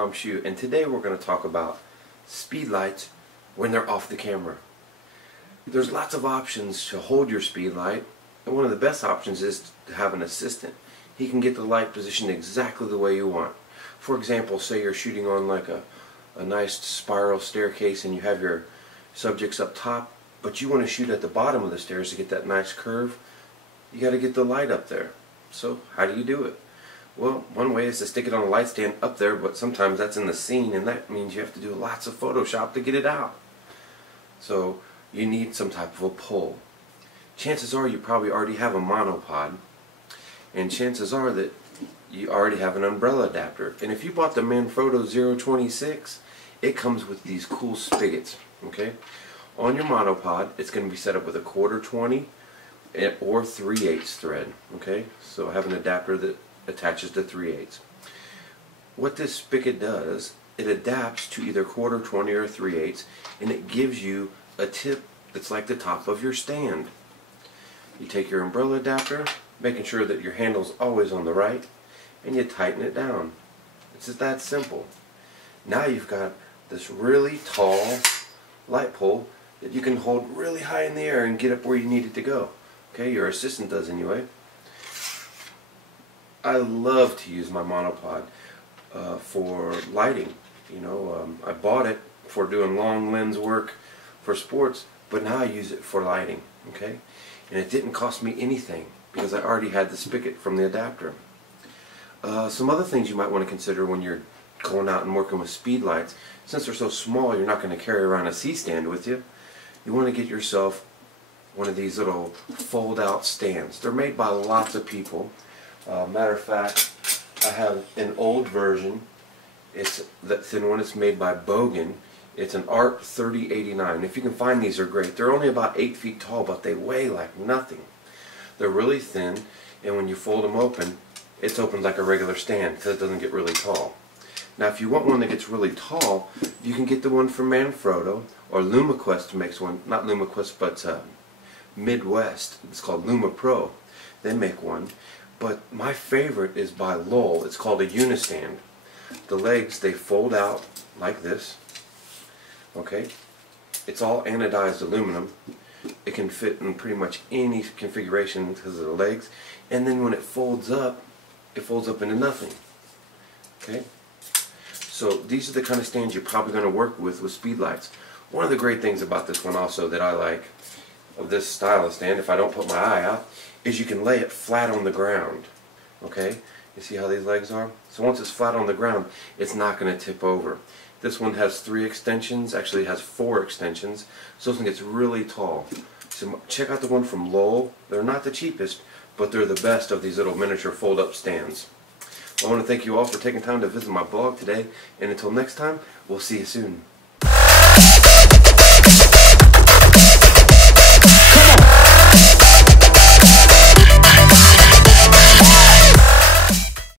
Tom Shoe, and today we're going to talk about speed lights when they're off the camera. There's lots of options to hold your speed light, and one of the best options is to have an assistant. He can get the light positioned exactly the way you want. For example, say you're shooting on like a nice spiral staircase and you have your subjects up top, but you want to shoot at the bottom of the stairs to get that nice curve. You got to get the light up there. So how do you do it? Well, one way is to stick it on a light stand up there, but sometimes that's in the scene, and that means you have to do lots of Photoshop to get it out. So you need some type of a pole. Chances are you probably already have a monopod, and chances are that you already have an umbrella adapter. And if you bought the Manfrotto 026, it comes with these cool spigots. Okay, on your monopod, it's going to be set up with a 1/4 20 or 3/8 thread. Okay, so I have an adapter that attaches to 3/8. What this spigot does, it adapts to either 1/4 20 or 3/8, and it gives you a tip that's like the top of your stand. You take your umbrella adapter, making sure that your handle's always on the right, and you tighten it down. It's just that simple. Now you've got this really tall light pole that you can hold really high in the air and get up where you need it to go. Okay, your assistant does anyway. I love to use my monopod for lighting. You know, I bought it for doing long lens work for sports, but now I use it for lighting. Okay, and it didn't cost me anything because I already had the spigot from the adapter. Some other things you might want to consider when you're going out and working with speed lights. Since they're so small, you're not going to carry around a C-stand with you. You want to get yourself one of these little fold-out stands. They're made by lots of people. Matter of fact, I have an old version. It's that thin one. It's made by Bogan. It's an ART 3089. If you can find these, they're great. They're only about 8 feet tall, but they weigh like nothing. They're really thin, and when you fold them open, it's opened like a regular stand because it doesn't get really tall. Now, if you want one that gets really tall, you can get the one from Manfrotto, or LumaQuest makes one. Not LumaQuest, but Midwest. It's called Luma Pro. They make one. But my favorite is by Lowell. It's called a Unistand. The legs, they fold out like this. Okay? It's all anodized aluminum. It can fit in pretty much any configuration because of the legs. And then when it folds up into nothing. Okay? So these are the kind of stands you're probably going to work with speedlights. One of the great things about this one also that I like of this style of stand, if I don't put my eye out, is you can lay it flat on the ground. Okay? You see how these legs are? So once it's flat on the ground, it's not going to tip over. This one has 3 extensions, actually it has 4 extensions, so this one gets really tall. So check out the one from Lowell. They're not the cheapest, but they're the best of these little miniature fold-up stands. I want to thank you all for taking time to visit my blog today, and until next time, we'll see you soon.